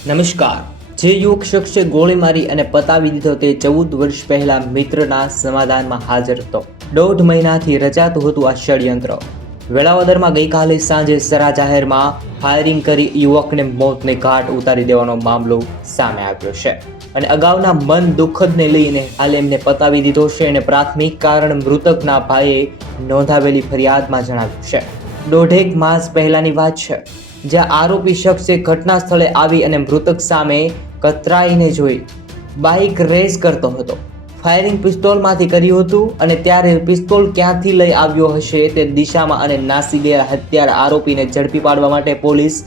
નમસ્કાર। જે યુવક શખ્સે ગોળી મારી અને પતાવી દીધો તે 14 વર્ષ પહેલા મિત્રના સમાધાનમાં હાજર હતો। 1.5 મહિનાથી રચાતું હતું આ ષડયંત્ર। વેળાવદરમાં ગઈકાલે સાંજે સરા જાહેરમાં ફાયરિંગ કરી યુવકને મોતને ઘાટ ઉતારી દેવાનો મામલો સામે આવ્યો છે અને અગાઉના મન દુઃખદને લઈને હાલ એમને પતાવી દીધો છે અને પ્રાથમિક કારણ મૃતકના ભાઈએ નોંધાવેલી ફરિયાદમાં જણાવ્યું છે। 1.5 માસ પહેલાની વાત છે, જ્યાં આરોપી શખ્સે ઘટના સ્થળે આવી અને મૃતક સામે કતરાઈને જોઈ બાઇક રેસ કરતો હતો। ફાયરિંગ પિસ્તોલમાંથી કર્યું હતું અને ત્યારે પિસ્તોલ ક્યાંથી લઈ આવ્યો હશે તે દિશામાં અને નાસી ગયેલા હત્યારા આરોપીને ઝડપી પાડવા માટે પોલીસ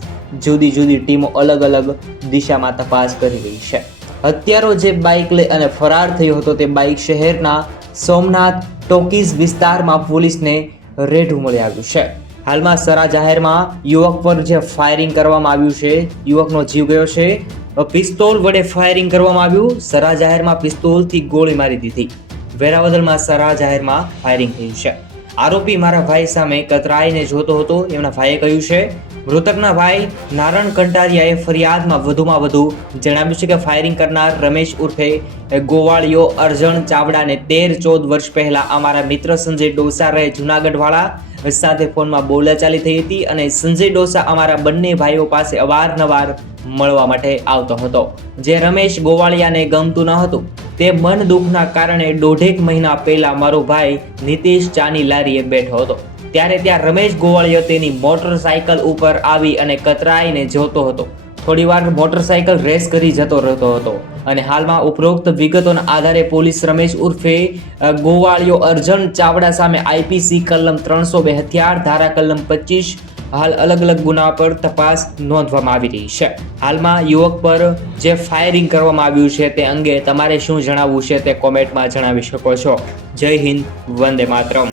જુદી જુદી ટીમો અલગ અલગ દિશામાં તપાસ કરી રહી છે। હત્યારો જે બાઇક લઈ અને ફરાર થયો હતો તે બાઇક શહેરના સોમનાથ ટોકીઝ વિસ્તારમાં પોલીસને રેઢું મળી આવ્યું છે। હાલમાં સરા જાહેરમાં યુવક પર જે ફાયરિંગ કરવામાં આવ્યું છે, યુવકનો જીવ ગયો છે। પિસ્તોલ વડે ફાયરિંગ કરવામાં આવ્યું। સરા જાહેરમાં પિસ્તોલથી ગોળી મારી દીધી। વેરાવદરમાં સરા જાહેરમાં ફાયરિંગ થયું છે। આરોપી મારા ભાઈ સામે કતરાઈને જોતો હતો, એમના ભાઈએ કહ્યું છે। મૃતકના ભાઈ નારણ કંટારિયાએ ફરિયાદમાં વધુમાં વધુ જણાવ્યું છે કે ફાયરિંગ કરનાર રમેશ ઉર્ફે ગોવાળિયો અર્જણ ચાવડાને 13-14 વર્ષ પહેલા અમારા મિત્ર સંજય ડોસા રહે જુનાગઢવાળા સાથે ફોનમાં બોલાચાલી થઈ હતી અને સંજય ડોસા અમારા બંને ભાઈઓ પાસે અવારનવાર મળવા માટે આવતો હતો। જે રમેશ ગોવાળિયાને ગમતું ન હતું તે મન દુઃખના કારણે 1.5 મહિના પહેલા મારો ભાઈ નીતિશ ચાની લારીએ બેઠો હતો, ત્યારે ત્યાં રમેશ ગોવાળિયો તેની મોટરસાયકલ ઉપર આવી અને કતરાઈને જોતો હતો। થોડીવાર મોટરસાયકલ રેસ કરી જતો રહેતો હતો અને હાલમાં ઉપરોક્ત વિગતોના આધારે પોલીસ રમેશ ઉર્ફે ગોવાળિયો અર્જણ ચાવડા સામે આઈપીસી કલમ 302 હથિયાર ધારા કલમ 25 હાલ અલગ અલગ ગુના પર તપાસ નોંધવામાં આવી રહી છે। હાલમાં યુવક પર જે ફાયરિંગ કરવામાં આવ્યું છે તે અંગે તમારે શું જણાવવું છે તે કોમેન્ટમાં જણાવી શકો છો। જય હિન્દ, વંદે માતરમ।